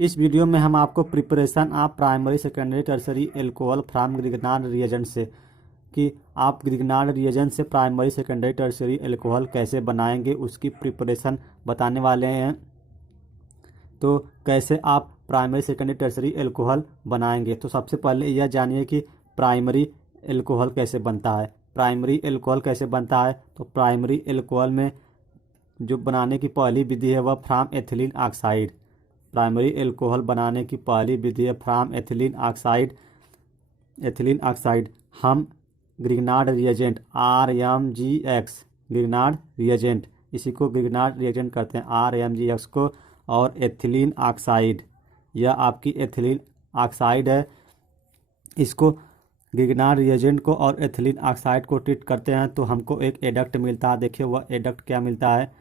इस वीडियो में हम आपको preparation of primary secondary tertiary alcohol from Grignard reagent से कि आप ग्रिग्नार्ड रिएजेंट से प्राइमरी सेकेंडरी टर्सरी एल्कोहल कैसे बनाएंगे उसकी प्रिपरेशन बताने वाले हैं। तो कैसे आप प्राइमरी सेकेंडरी टर्सरी एल्कोहल बनाएंगे, तो सबसे पहले यह जानिए कि प्राइमरी एल्कोहल कैसे बनता है। प्राइमरी एल्कोहल कैसे बनता है, तो प्राइमरी एल्कोहल में जो बनाने की पहली विधि है वह from ethylene oxide. Primary alcohol बनाने की पहली विधि है from ethylene oxide. Ethylene oxide हम Grignard reagent RmGx Grignard reagent, इसी को ग्रिग्नार्ड रिएजेंट करते हैं RmGx को, और एथिलीन ऑक्साइड, यह आपकी एथिलीन ऑक्साइड है। इसको ग्रिग्नार्ड रिएजेंट को और एथिलीन ऑक्साइड को ट्रीट करते हैं तो हमको एक एडक्ट मिलता है। देखिए वह एडक्ट क्या मिलता है,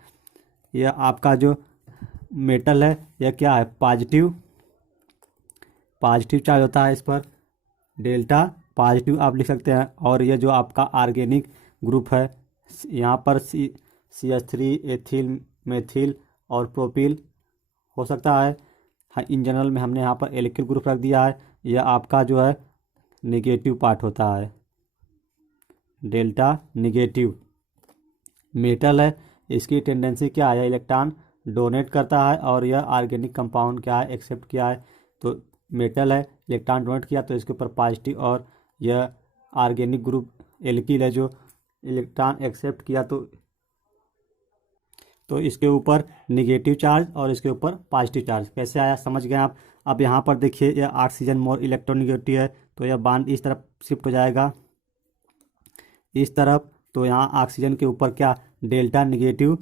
यह आपका जो मेटल है यह क्या है, पॉजिटिव चार्ज होता है, इस पर डेल्टा पॉजिटिव आप लिख सकते हैं। और यह जो आपका ऑर्गेनिक ग्रुप है यहाँ पर CH3 एथिल मेथिल और प्रोपिल हो सकता है। हाँ, इन जनरल में हमने यहाँ पर एल्किल ग्रुप रख दिया है। यह आपका जो है नेगेटिव पार्ट होता है, डेल्टा नेगेटिव मेटल है। इसकी टेंडेंसी क्या है, इलेक्ट्रॉन डोनेट करता है, और यह ऑर्गेनिक कंपाउंड क्या है, एक्सेप्ट किया है। तो मेटल है, इलेक्ट्रॉन डोनेट किया तो इसके ऊपर पॉजिटिव, और यह ऑर्गेनिक ग्रुप एल्किल है जो इलेक्ट्रॉन एक्सेप्ट किया तो इसके ऊपर निगेटिव चार्ज और इसके ऊपर पॉजिटिव चार्ज। कैसे आया समझ गए आप। अब यहाँ पर देखिए यह ऑक्सीजन मोर इलेक्ट्रोनिगेटिव है तो यह बांड इस तरफ शिफ्ट हो जाएगा इस तरफ, तो यहाँ ऑक्सीजन के ऊपर क्या डेल्टा निगेटिव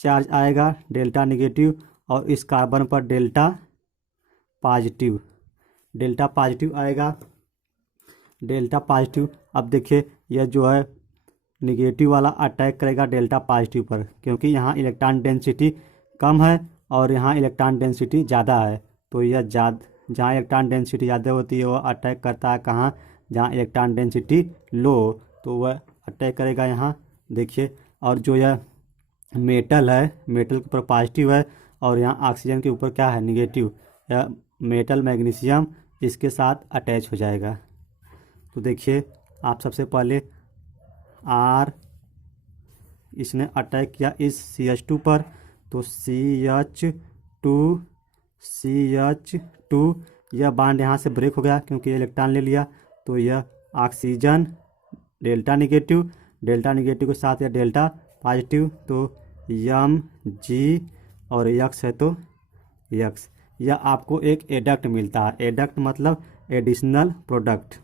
चार्ज आएगा, डेल्टा निगेटिव, और इस कार्बन पर डेल्टा पॉजिटिव आएगा, डेल्टा पॉजिटिव। अब देखिए यह जो है निगेटिव वाला अटैक करेगा डेल्टा पॉजिटिव पर, क्योंकि यहाँ इलेक्ट्रॉन डेंसिटी कम है और यहाँ इलेक्ट्रॉन डेंसिटी ज़्यादा है। तो यह जहाँ इलेक्ट्रॉन डेंसिटी ज़्यादा होती है वह अटैक करता है कहाँ, जहाँ इलेक्ट्रॉन डेंसिटी लो, तो वह अटैक करेगा यहाँ। देखिए, और जो यह मेटल है, मेटल के ऊपर पॉजिटिव है और यहाँ ऑक्सीजन के ऊपर क्या है, निगेटिव। यह मेटल मैग्नीशियम इसके साथ अटैच हो जाएगा। तो देखिए आप सबसे पहले इसने अटैक किया इस CH2 पर, तो CH2 यह बांड यहाँ से ब्रेक हो गया क्योंकि इलेक्ट्रॉन ले लिया। तो यह ऑक्सीजन डेल्टा निगेटिव के साथ यह डेल्टा पॉजिटिव, तो Mg और यक्स है तो यक्स। यह आपको एक एडक्ट मिलता है। एडक्ट मतलब additional product.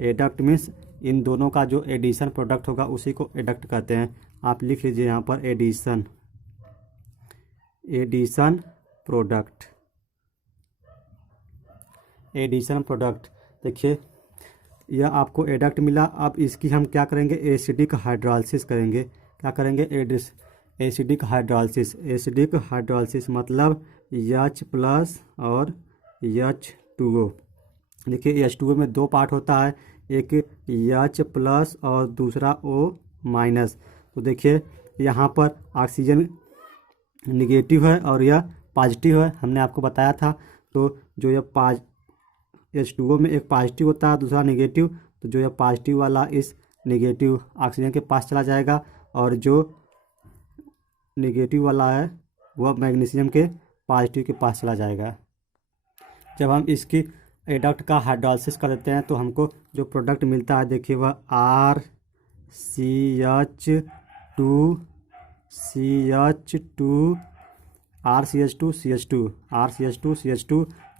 Adduct means in दोनों का जो एडिशन प्रोडक्ट होगा उसी को एडक्ट कहते हैं। आप लिख लीजिए यहाँ पर एडिशन प्रोडक्ट। देखिए यह आपको एडक्ट मिला। अब इसकी हम क्या करेंगे, एसिडिक हाइड्रोलिसिस करेंगे। क्या करेंगे, एसिडिक हाइड्रोलिसिस मतलब H+ और H2O। देखिए H2O में दो पार्ट होता है, एक H+ और दूसरा O-। तो देखिए यहाँ पर ऑक्सीजन निगेटिव है और यह पॉजिटिव है, हमने आपको बताया था। तो जो यह H2O में एक पॉजिटिव होता है दूसरा निगेटिव, तो जो यह पॉजिटिव वाला इस निगेटिव ऑक्सीजन के पास चला जाएगा और जो निगेटिव वाला है वह मैग्नीशियम के पॉजिटिव के पास चला जाएगा। जब हम इसकी एडक्ट का हाइड्रोलिसिस कर देते हैं तो हमको जो प्रोडक्ट मिलता है, देखिए वह RCH2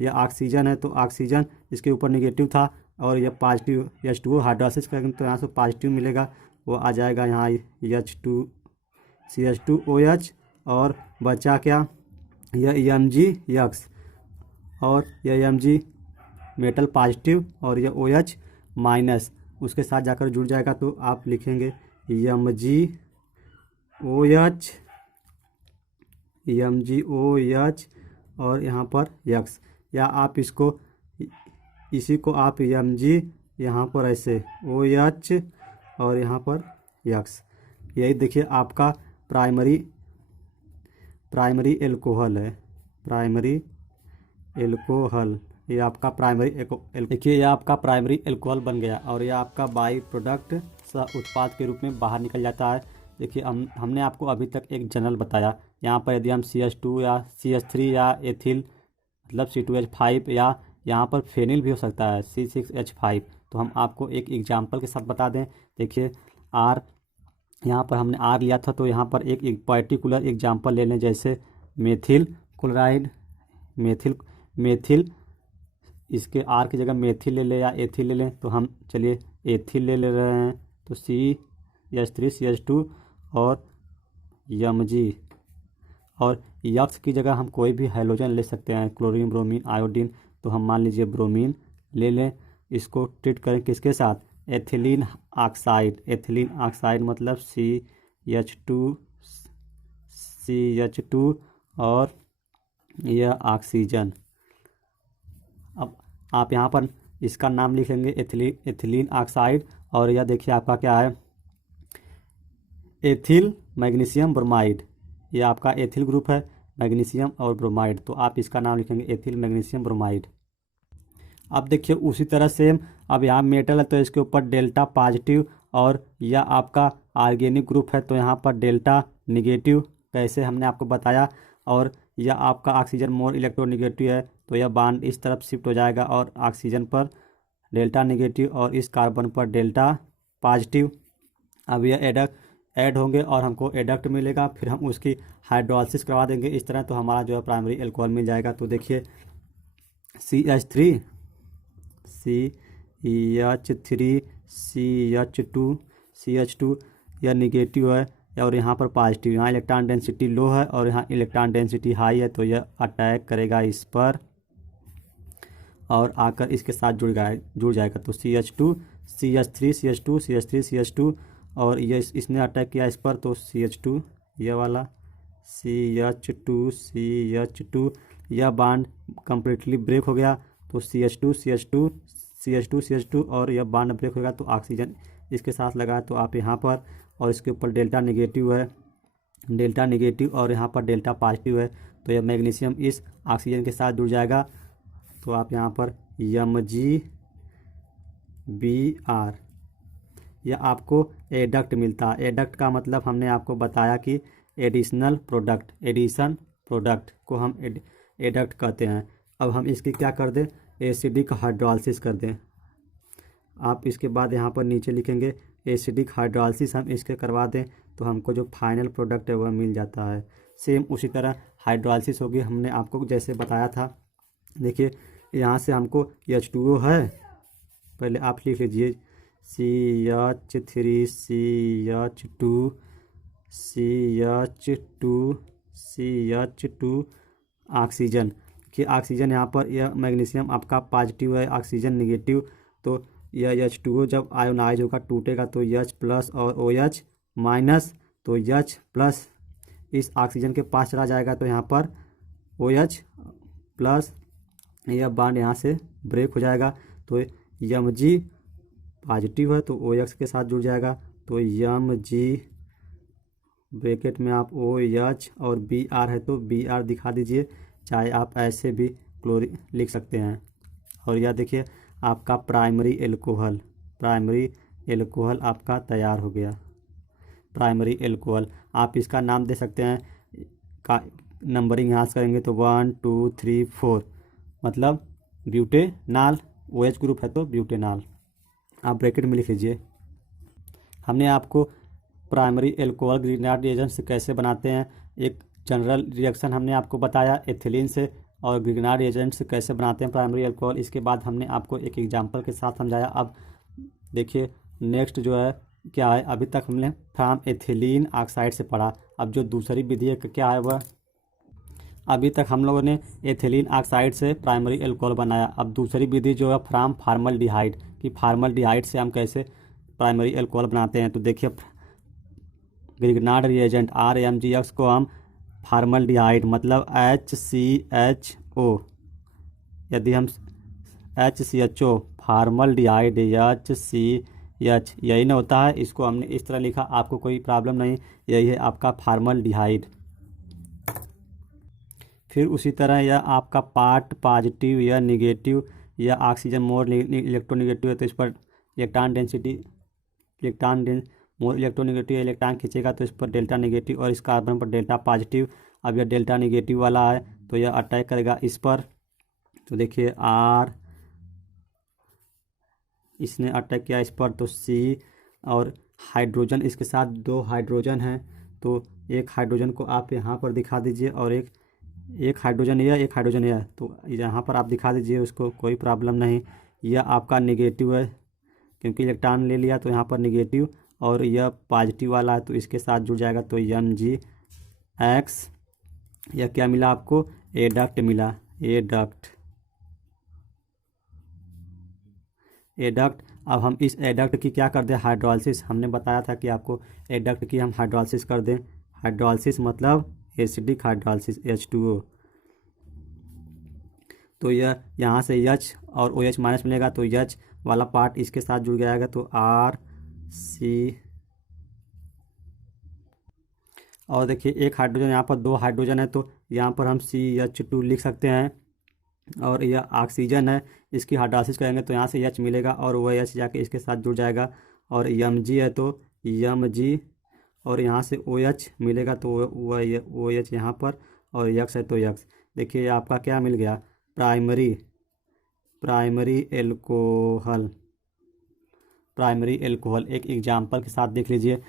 यह ऑक्सीजन है, तो ऑक्सीजन इसके ऊपर निगेटिव था और यह पॉजिटिव H2O हाइड्रोलिसिस करेंगे तो यहाँ से पॉजिटिव मिलेगा, वो आ जाएगा यहाँ CH2OH, और बचा क्या, यह MgX, और यह Mg मेटल पॉजिटिव और यह OH- उसके साथ जाकर जुड़ जाएगा। तो आप लिखेंगे MgOH और यहाँ पर X, या आप इसी को आप Mg यहाँ पर ऐसे OH और यहाँ पर X। यही देखिए आपका प्राइमरी प्राइमरी एल्कोहल है, प्राइमरी एल्कोहल, ये आपका प्राइमरी देखिए ये आपका प्राइमरी एल्कोहल बन गया और ये आपका बाई प्रोडक्ट सह उत्पाद के रूप में बाहर निकल जाता है। देखिए हमने आपको अभी तक एक जनरल बताया। यहाँ पर यदि हम CH2 या CH3 या एथिल मतलब C2H5 या यहाँ पर फेनिल भी हो सकता है C6H5, तो हम आपको एक एग्जाम्पल के साथ बता दें। देखिए आर, यहाँ पर हमने आर लिया था, तो यहाँ पर एक पर्टिकुलर एग्जाम्पल ले लें, जैसे मेथिल क्लोराइड, मेथिल इसके आर की जगह मेथिल ले लें या एथिल ले लें, तो हम चलिए एथिल ले रहे हैं, तो CH3 CH2 और Mg, और यक्स की जगह हम कोई भी हाइड्रोजन ले सकते हैं, क्लोरीन, ब्रोमीन, आयोडीन, तो हम मान लीजिए ब्रोमीन ले लें। इसको ट्रीट करें किसके साथ, एथिलीन ऑक्साइड, एथिलीन ऑक्साइड मतलब CH2 और यह ऑक्सीजन। अब आप यहाँ पर इसका नाम लिख लेंगे एथिलीन ऑक्साइड, और यह देखिए आपका क्या है, एथिल मैग्नीशियम ब्रोमाइड, ये आपका एथिल ग्रुप है, मैग्नीशियम और ब्रोमाइड, तो आप इसका नाम लिखेंगे एथिल मैग्नीशियम ब्रोमाइड। अब देखिए उसी तरह सेम, अब यहाँ मेटल है तो इसके ऊपर डेल्टा पॉजिटिव, और यह आपका ऑर्गेनिक ग्रुप है तो यहाँ पर डेल्टा निगेटिव, कैसे हमने आपको बताया। और यह आपका ऑक्सीजन मोर इलेक्ट्रोनिगेटिव है, तो यह बांड इस तरफ शिफ्ट हो जाएगा और ऑक्सीजन पर डेल्टा निगेटिव और इस कार्बन पर डेल्टा पॉजिटिव। अब यह ऐड होंगे और हमको एडक्ट मिलेगा, फिर हम उसकी हाइड्रोलिसिस करवा देंगे इस तरह, तो हमारा जो है प्राइमरी एल्कोहल मिल जाएगा। तो देखिए CH3 CH2 यह निगेटिव है और यहाँ पर पॉजिटिव, यहाँ इलेक्ट्रॉन डेंसिटी लो है और यहाँ इलेक्ट्रॉन डेंसिटी हाई है, तो यह अटैक करेगा इस पर और आकर इसके साथ जुड़ जाएगा। तो CH2 CH3 CH2 CH3 CH2 और ये इसने अटैक किया इस पर, तो CH2 यह वाला CH2 यह बांड कम्प्लीटली ब्रेक हो गया, तो CH2 और यह बांड ब्रेक होगा, तो ऑक्सीजन इसके साथ लगा, तो आप यहाँ पर, और इसके ऊपर डेल्टा निगेटिव है, डेल्टा निगेटिव और यहाँ पर डेल्टा पॉजिटिव है, तो यह मैग्नीशियम इस ऑक्सीजन के साथ जुड़ जाएगा, तो आप यहाँ पर MgBr, यह आपको एडक्ट मिलता है। एडक्ट का मतलब हमने आपको बताया कि एडिशन प्रोडक्ट को हम एडक्ट कहते हैं। अब हम इसकी क्या कर दें, एसिडिक हाइड्रोलिसिस कर दें। आप इसके बाद यहाँ पर नीचे लिखेंगे एसिडिक हाइड्रोलिसिस हम इसके करवा दें, तो हमको जो फाइनल प्रोडक्ट है वह मिल जाता है। सेम उसी तरह हाइड्रोलिसिस होगी, हमने आपको जैसे बताया था। देखिए यहाँ से हमको H2O है, पहले आप लिख लीजिए CH3 CH2 ऑक्सीजन कि ऑक्सीजन यहाँ पर यह मैग्नीशियम आपका पॉजिटिव है, ऑक्सीजन निगेटिव, तो यह H2O जब आयोनाइज होगा टूटेगा तो H प्लस और OH माइनस, तो H प्लस इस ऑक्सीजन के पास चला जाएगा, तो यहाँ पर OH प्लस यह बांड यहाँ से ब्रेक हो जाएगा, तो Mg पॉजिटिव है तो OX के साथ जुड़ जाएगा, तो Mg ब्रैकेट में आप OH और Br है तो Br दिखा दीजिए, चाहे आप ऐसे भी क्लोरीन लिख सकते हैं। और यह देखिए आपका प्राइमरी एल्कोहल आपका तैयार हो गया। प्राइमरी एल्कोहल आप इसका नाम दे सकते हैं, का नंबरिंग यहाँ से करेंगे तो 1 2 3 4 मतलब ब्यूटेनाल, OH ग्रुप है तो ब्यूटेनाल, आप ब्रैकेट में लिख लीजिए। हमने आपको प्राइमरी एल्कोहल ग्रिग्नार्ड रिएजेंट से कैसे बनाते हैं, एक जनरल रिएक्शन हमने आपको बताया एथिलीन से, और ग्रिग्नार्ड रिएजेंट से कैसे बनाते हैं प्राइमरी एल्कोहल, इसके बाद हमने आपको एक एग्जांपल के साथ समझाया। अब देखिए नेक्स्ट जो है क्या है, अभी तक हमने फ्रॉम एथिलीन ऑक्साइड से पढ़ा, अब जो दूसरी विधि है क्या है वह, अभी तक हम लोगों ने एथिलीन ऑक्साइड से प्राइमरी एल्कोहल बनाया। अब दूसरी विधि जो है फ्रॉम फार्मल्डिहाइड, कि फार्मल्डिहाइड से हम कैसे प्राइमरी एल्कोहल बनाते हैं। तो देखिए ग्रिग्नार्ड रिएजेंट RMgX को हम फार्मल्डिहाइड मतलब HCHO, यदि हम HCHO फार्मल्डिहाइड HCH यही ना होता है, इसको हमने इस तरह लिखा, आपको कोई प्रॉब्लम नहीं, यही है आपका फार्मल्डिहाइड। फिर उसी तरह यह आपका पार्ट पॉजिटिव या निगेटिव या ऑक्सीजन मोर इलेक्ट्रोनिगेटिव है तो इस पर इलेक्ट्रॉन मोर इलेक्ट्रोनिगेटिव इलेक्ट्रॉन खींचेगा तो इस पर डेल्टा निगेटिव और इस कार्बन पर डेल्टा पॉजिटिव। अब यह डेल्टा निगेटिव वाला है तो यह अटैक करेगा इस पर। तो देखिए आर, इसने अटैक किया इस पर तो सी, और हाइड्रोजन इसके साथ दो हाइड्रोजन हैं तो एक हाइड्रोजन को आप यहाँ पर दिखा दीजिए और एक हाइड्रोजन यह, एक हाइड्रोजन यह, तो यहाँ पर आप दिखा दीजिए उसको, कोई प्रॉब्लम नहीं। यह आपका निगेटिव है क्योंकि इलेक्ट्रॉन ले लिया तो यहाँ पर निगेटिव, और यह पॉजिटिव वाला है तो इसके साथ जुड़ जाएगा तो Mgx। यह क्या मिला आपको, एडक्ट मिला, एडक्ट। अब हम इस एडक्ट की क्या कर दें, हाइड्रोलिसिस। हमने बताया था कि आपको एडक्ट की हम हाइड्रोलिसिस कर दें। हाइड्रोलिसिस मतलब एसिडिक हाइड्रोलिसिस H2O। तो यह यहाँ से H और OH माइनस मिलेगा तो H वाला पार्ट इसके साथ जुड़ जाएगा तो RC। और देखिए एक हाइड्रोजन, यहाँ पर दो हाइड्रोजन है तो यहाँ पर हम CH2 लिख सकते हैं। और यह ऑक्सीजन है, इसकी हाइड्रोलिसिस करेंगे तो यहाँ से H मिलेगा और वह H जाके इसके साथ जुड़ जाएगा। और Mg है तो Mg, और यहाँ से OH मिलेगा तो वह OH यहाँ पर, और X है तो X। देखिए आपका क्या मिल गया, प्राइमरी एल्कोहल। एक एग्जाम्पल के साथ देख लीजिए।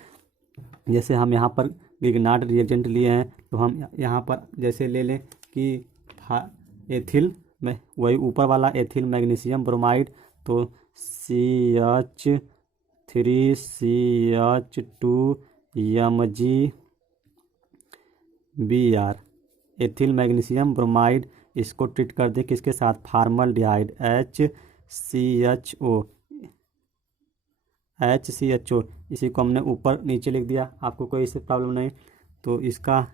जैसे हम यहाँ पर गिगनार्ड रिएजेंट लिए हैं तो हम यहाँ पर जैसे ले लें कि एथिल में, वही ऊपर वाला एथिल मैग्नीशियम ब्रोमाइड तो CH3CH2Mg Br, ethyl magnesium bromide. इसको ट्रीट कर दे किसके साथ, फार्मल्डिहाइड HCHO। इसी को हमने ऊपर नीचे लिख दिया, आपको कोई इससे प्रॉब्लम नहीं। तो इसका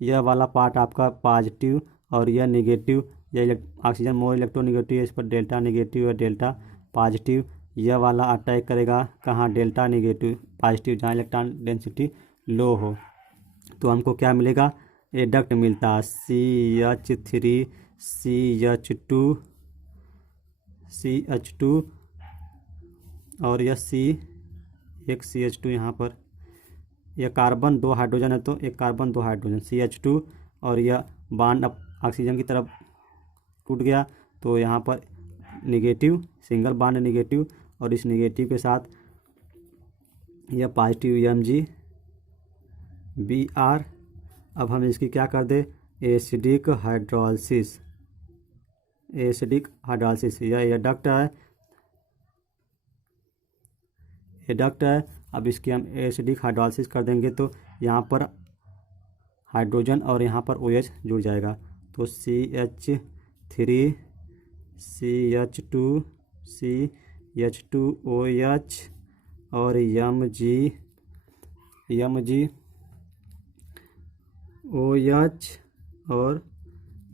यह वाला पार्ट आपका पॉजिटिव और यह निगेटिव, यह ऑक्सीजन मोर इलेक्ट्रोनिगेटिव है, इस पर डेल्टा निगेटिव है डेल्टा पॉजिटिव। यह वाला अटैक करेगा कहाँ, डेल्टा निगेटिव पॉजिटिव, जहाँ इलेक्ट्रॉन डेंसिटी लो हो। तो हमको क्या मिलेगा, एडक्ट मिलता है CH3CH2 और यह एक CH2 यहाँ पर, यह कार्बन दो हाइड्रोजन है तो एक कार्बन दो हाइड्रोजन CH2, और यह बॉन्ड अब ऑक्सीजन की तरफ टूट गया तो यहाँ पर निगेटिव, सिंगल बॉन्ड निगेटिव, और इस निगेटिव के साथ यह पॉजिटिव Mg Br। अब हम इसकी क्या कर दे, एसिडिक हाइड्रोलिसिस। यह एडक्ट है। अब इसकी हम एसिडिक हाइड्रोलिसिस कर देंगे तो यहाँ पर हाइड्रोजन और यहाँ पर OH जुड़ जाएगा तो CH3CH2OH और MgOH और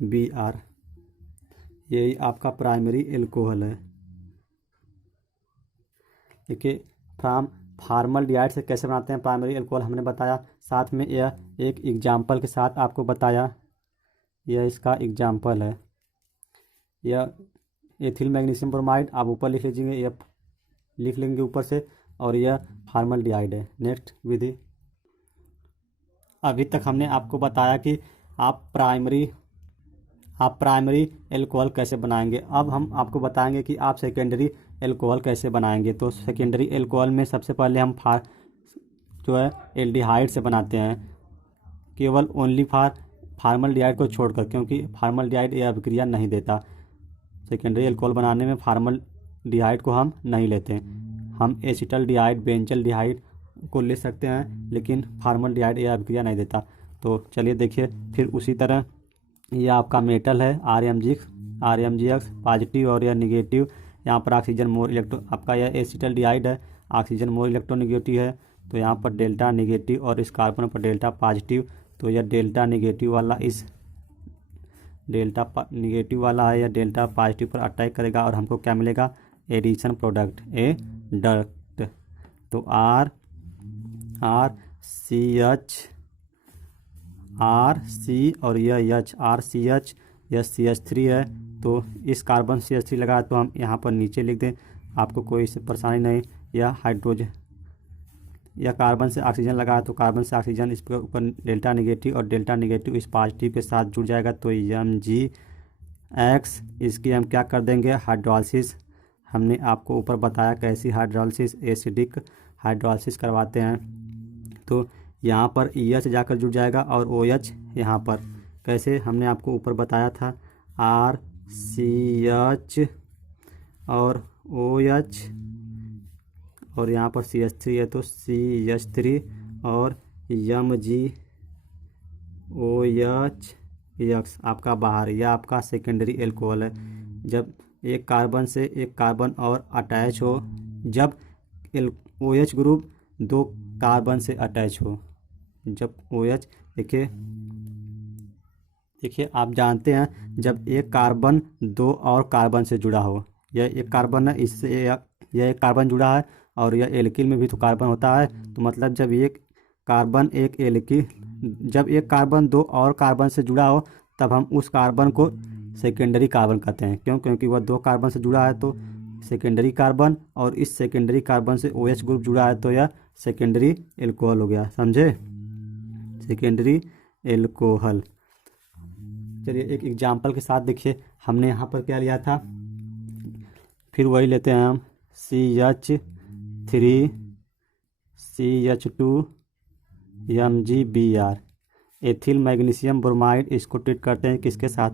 Br। यही आपका प्राइमरी एल्कोहल है। देखिए फार्मल्डिहाइड से कैसे बनाते हैं प्राइमरी एल्कोहल हमने बताया, साथ में यह एक एग्जाम्पल के साथ आपको बताया। यह इसका एग्जाम्पल है, यह एथिल मैग्नीशियम ब्रोमाइड, आप ऊपर लिख लीजिएगा, यह लिख लेंगे ऊपर से, और यह फार्मल्डिहाइड है। नेक्स्ट विधि, अभी तक हमने आपको बताया कि आप प्राइमरी एल्कोहल कैसे बनाएंगे। अब हम आपको बताएंगे कि आप सेकेंडरी एल्कोहल कैसे बनाएंगे। तो सेकेंडरी एल्कोहल में सबसे पहले हम जो है एल्डिहाइड से बनाते हैं, केवल ओनली फार्मल्डिहाइड को छोड़कर, क्योंकि फार्मल्डिहाइड यह अभिक्रिया नहीं देता। सेकेंडरी एल्कोहल बनाने में फार्मल्डिहाइड को हम नहीं लेते। हम एसिटल्डिहाइड, बेंजल्डिहाइड को ले सकते हैं, लेकिन फार्मल्डिहाइड यह अभिक्रिया नहीं देता। तो चलिए देखिए, फिर उसी तरह यह आपका मेटल है RMgX पॉजिटिव और यह निगेटिव। यहाँ पर ऑक्सीजन मोर आपका यह एसिटल्डिहाइड है, ऑक्सीजन मोर इलेक्ट्रोनिगेटिव है तो यहाँ पर डेल्टा निगेटिव, और इस कार्बन पर डेल्टा पॉजिटिव। तो यह डेल्टा निगेटिव वाला इस डेल्टा निगेटिव वाला है, यह डेल्टा पॉजिटिव पर अटैक करेगा और हमको क्या मिलेगा, एडिशन प्रोडक्ट एडक्ट। तो आर सी और यह एच, आर सी एच, यह सी एच थ्री है। तो इस कार्बन सी एच थ्री लगा तो हम यहाँ पर नीचे लिख दें, आपको कोई इससे परेशानी नहीं। यह हाइड्रोजन, यह कार्बन से ऑक्सीजन लगा तो कार्बन से ऑक्सीजन इस पर ऊपर डेल्टा निगेटिव और डेल्टा निगेटिव इस पॉजिटिव के साथ जुड़ जाएगा, तो Mg(X) इसकी हम क्या कर देंगे, हाइड्रोलिसिस। हमने आपको ऊपर बताया कैसी हाइड्रोलिसिस, एसिडिक हाइड्रोलिसिस करवाते हैं। तो यहाँ पर EH जाकर जुड़ जाएगा और OH यहाँ पर कैसे, हमने आपको ऊपर बताया था, RCH और OH और यहाँ पर CH3 है तो CH3 और MgOH आपका बाहर, यह आपका सेकेंडरी एल्कोहल है। जब एक कार्बन से एक कार्बन और अटैच हो, जब OH ग्रुप दो कार्बन से अटैच हो, जब OH देखिए आप जानते हैं जब एक कार्बन दो और कार्बन से जुड़ा हो, यह एक कार्बन है, इससे यह एक कार्बन जुड़ा है और यह एल्किल में भी तो कार्बन होता है। तो मतलब जब एक कार्बन एक एल्किल, जब एक कार्बन दो और कार्बन से जुड़ा हो तब हम उस कार्बन को सेकेंडरी कार्बन कहते हैं। क्यों? क्योंकि वह दो कार्बन से जुड़ा है तो सेकेंडरी कार्बन, और इस सेकेंडरी कार्बन से OH ग्रुप जुड़ा है तो यह सेकेंडरी एल्कोहल हो गया, समझे, सेकेंडरी एल्कोहल। चलिए एक एग्जाम्पल के साथ देखिए, हमने यहाँ पर क्या लिया था, फिर वही लेते हैं हम, CH3 CH2 MgBr, ethyl magnesium bromide. इसको ट्रीट करते हैं किसके साथ,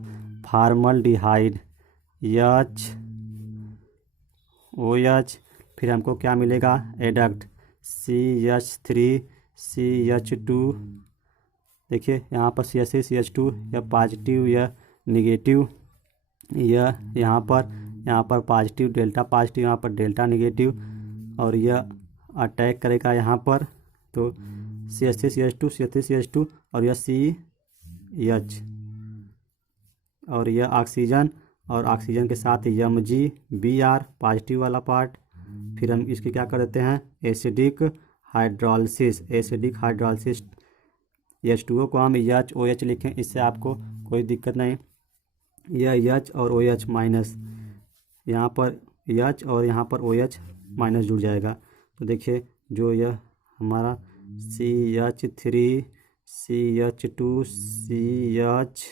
फार्मल्डिहाइड, OH। फिर हमको क्या मिलेगा, एडक्ट, CH3 CH2। देखिए यहाँ पर CH3 CH2 यह पॉजिटिव यह निगेटिव, यह यहाँ पर पॉजिटिव डेल्टा पॉजिटिव, यहाँ पर डेल्टा निगेटिव, और यह अटैक करेगा यहाँ पर तो CH3 CH2 CH3 CH2 और यह CH और यह ऑक्सीजन, और ऑक्सीजन के साथ MgBr पॉजिटिव वाला पार्ट। फिर हम इसके क्या कर देते हैं, acidic hydrolysis, acidic hydrolysis. H2O को हम OH लिखें, इससे आपको कोई दिक्कत नहीं। यह H और OH माइनस, यहाँ पर H और यहाँ पर OH माइनस जुड़ जाएगा। तो देखिए जो यह हमारा CH3 CH2 CH,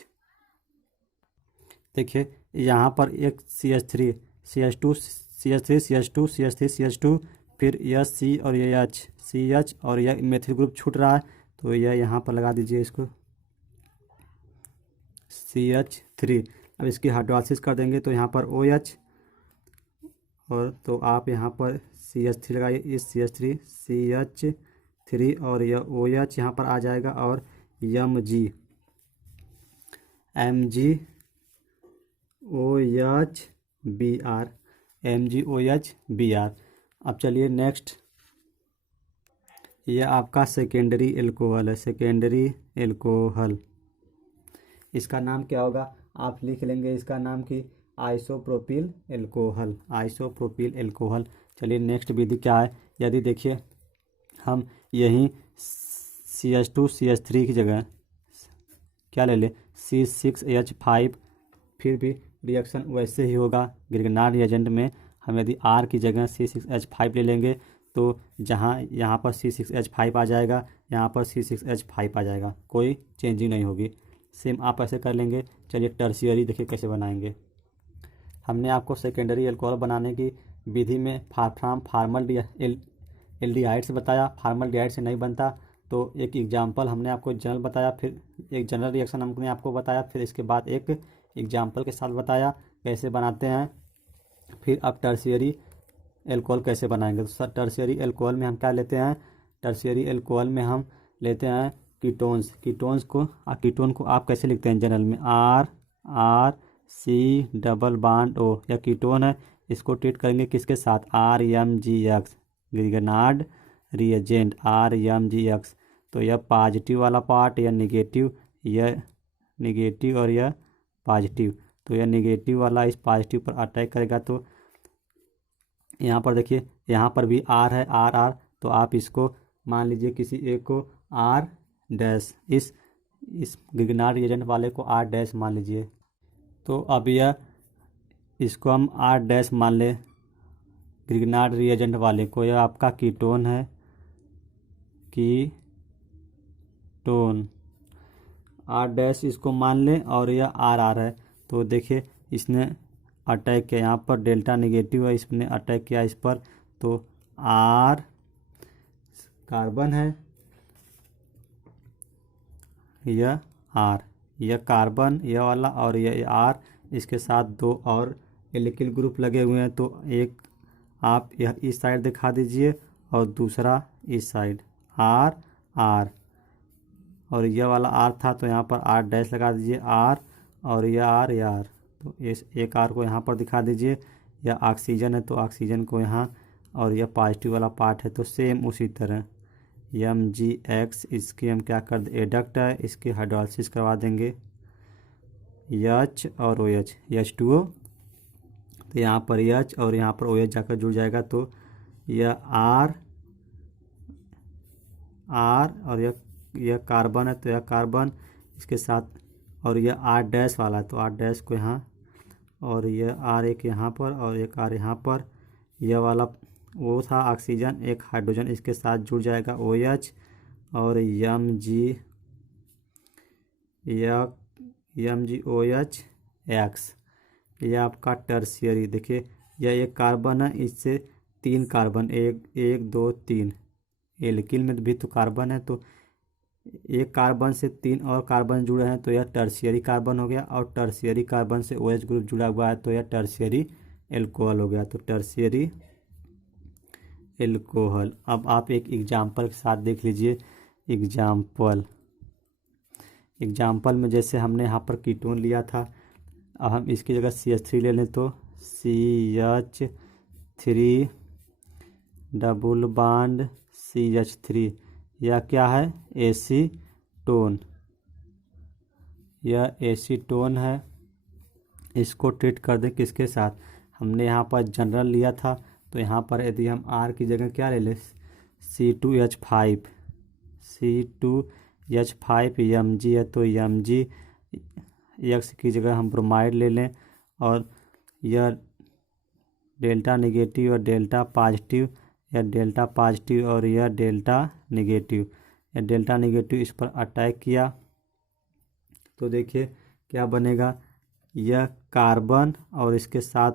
देखिए यहाँ पर एक CH3 CH2 CH3 CH2 CH3 CH2, फिर यह C और यह H, CH और यह मेथिल ग्रुप छूट रहा है तो यह यहाँ पर लगा दीजिए इसको CH3। अब इसकी हाइड्रोलिसिस कर देंगे तो यहाँ पर OH, और तो आप यहाँ पर CH3 लगाइए, इस CH3 CH3 और यह OH यहाँ पर आ जाएगा, और MgOHBr। अब चलिए नेक्स्ट, यह आपका सेकेंडरी एल्कोहल है, सेकेंडरी एल्कोहल। इसका नाम क्या होगा, आप लिख लेंगे इसका नाम कि आइसोप्रोपिल एल्कोहल, आइसोप्रोपिल एल्कोहल। चलिए नेक्स्ट विधि क्या है, यदि देखिए हम यहीं CH2 CH3 की जगह क्या ले लें, C6H5, फिर भी रिएक्शन वैसे ही होगा। ग्रिग्नार्ड रिएजेंट में हम यदि R की जगह C6H5 ले लेंगे तो जहाँ यहाँ पर C6H5 आ जाएगा, यहाँ पर C6H5 आ जाएगा, कोई चेंजिंग नहीं होगी। सेम आप ऐसे कर लेंगे। चलिए टर्शियरी देखिए कैसे बनाएंगे। हमने आपको सेकेंडरी एल्कोहल बनाने की विधि में फार्मल्डिहाइड से बताया, फार्मल्डिहाइड से नहीं बनता तो एक एग्जाम्पल हमने आपको जनरल बताया, फिर एक जनरल रिएक्शन हमने आपको बताया, फिर इसके बाद एक एग्जाम्पल के साथ बताया कैसे बनाते हैं। फिर अब टर्शियरी एल्कोहल कैसे बनाएंगे। तो टर्शियरी एल्कोहल में हम क्या लेते हैं, टर्शियरी एल्कोहल में हम लेते हैं कीटोन्स। कीटोन को आप कैसे लिखते हैं जनरल में, RC⸻O, यह कीटोन है। इसको ट्रीट करेंगे किसके साथ, RMgX, ग्रिग्नार्ड रिएजेंट RMgX। तो यह पॉजिटिव वाला पार्ट, यह निगेटिव और यह पॉजिटिव, तो यह निगेटिव वाला इस पॉजिटिव पर अटैक करेगा। तो यहाँ पर देखिए यहाँ पर भी R है, R, तो आप इसको मान लीजिए किसी एक को R डैश, इस इस ग्रिग्नार्ड रिएजेंट वाले को R डैश मान लीजिए। तो अब यह इसको हम R डैश मान ले, ग्रिग्नार्ड रिएजेंट वाले को। यह आपका कीटोन है, कीटोन R डैश इसको मान लें, और यह R है। तो देखिए इसने अटैक किया, यहाँ पर डेल्टा नेगेटिव है, इसने अटैक किया इस पर। तो R कार्बन है, यह R, यह कार्बन यह वाला, और यह R, इसके साथ दो और एल्किल ग्रुप लगे हुए हैं। तो एक आप यह इस साइड दिखा दीजिए और दूसरा इस साइड, R R, और यह वाला R था तो यहाँ पर R डैश लगा दीजिए, R, और यह R यह R। तो इस एक R को यहाँ पर दिखा दीजिए। यह ऑक्सीजन है तो ऑक्सीजन को यहाँ, और यह पॉजिटिव वाला पार्ट है। तो सेम उसी तरह MgX, इसकी हम क्या कर दे, एडक्ट है, इसकी हाइड्रोलिसिस करवा देंगे, H और OH, H2O। तो यहाँ पर H और यहाँ पर OH जाकर जुड़ जाएगा। तो यह R और यह कार्बन है, तो यह कार्बन इसके साथ, और यह R डैश वाला है तो R डैश को यहाँ, और यह R एक यहाँ पर और एक R यहाँ पर। यह वाला वो था ऑक्सीजन, एक हाइड्रोजन इसके साथ जुड़ जाएगा, OH, और MgOH-X। यह आपका टर्शियरी, देखिए यह एक कार्बन है, इससे 3 कार्बन, एक 2 3, एल्किल में भी तो कार्बन है, तो एक कार्बन से 3 और कार्बन जुड़े हैं तो यह टर्शियरी कार्बन हो गया, और टर्शियरी कार्बन से OH ग्रुप जुड़ा हुआ है तो यह टर्शियरी एल्कोहल हो गया। तो टर्शियरी एल्कोहल। अब आप एक एग्जाम्पल के साथ देख लीजिए। एग्जाम्पल में जैसे हमने यहाँ पर कीटोन लिया था, अब हम इसकी जगह CH3 ले लें तो CH3 डबल बॉन्ड CH3, यह क्या है, एसीटोन, यह एसीटोन है। इसको ट्रीट कर दें किसके साथ, हमने यहाँ पर जनरल लिया था तो यहाँ पर यदि हम R की जगह क्या ले लें, C2H5 Mg है तो MgX की जगह हम ब्रोमाइड ले लें, और यह डेल्टा नेगेटिव और डेल्टा पॉजिटिव, या डेल्टा पॉजिटिव और यह डेल्टा नेगेटिव, या डेल्टा नेगेटिव इस पर अटैक किया तो देखिए क्या बनेगा, यह कार्बन और इसके साथ,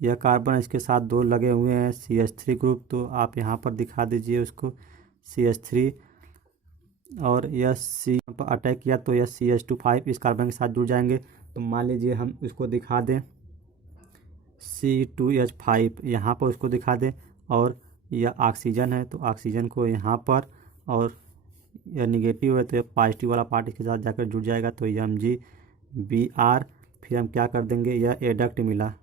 यह कार्बन इसके साथ दो लगे हुए हैं CH3 ग्रुप, तो आप यहाँ पर दिखा दीजिए उसको CH3, और यह C पर अटैक किया तो यह CH2 इस कार्बन के साथ जुड़ जाएंगे। तो मान लीजिए हम इसको दिखा दें C2H5, यहाँ पर उसको दिखा दें, और यह ऑक्सीजन है तो ऑक्सीजन को यहाँ पर, और यह निगेटिव है तो यह पॉजिटिव वाला पार्ट इसके साथ जाकर जुड़ जाएगा तो MgBr। फिर हम क्या कर देंगे, यह एडक्ट मिला,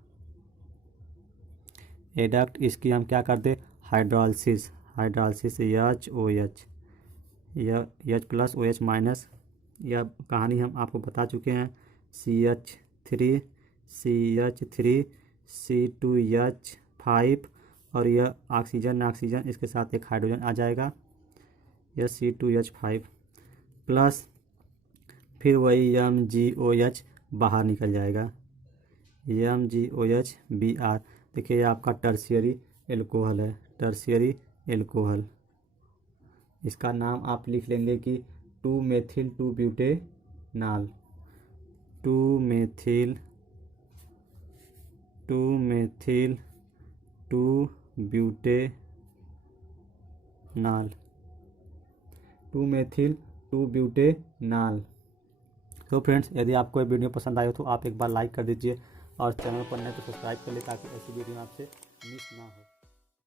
एडक्ट, इसकी हम क्या कर दे, हाइड्रोलिसिस HOH, यह H प्लस OH माइनस, यह कहानी हम आपको बता चुके हैं, CH3 C2H5, और यह ऑक्सीजन इसके साथ एक हाइड्रोजन आ जाएगा, यह C2H5 प्लस, फिर वही MgOH बाहर निकल जाएगा, MgOH-Br। देखिए ये आपका टर्शियरी एल्कोहल है, टर्शियरी एल्कोहल। इसका नाम आप लिख लेंगे कि 2-मेथिल 2-ब्यूटेनॉल, 2-मेथिल 2-ब्यूटेनॉल, 2-मेथिल 2-ब्यूटेनॉल। तो फ्रेंड्स, यदि आपको ये वीडियो पसंद आए तो आप एक बार लाइक कर दीजिए, और चैनल पर नए तो सब्सक्राइब कर ले ताकि ऐसी वीडियो आपसे मिस ना हो।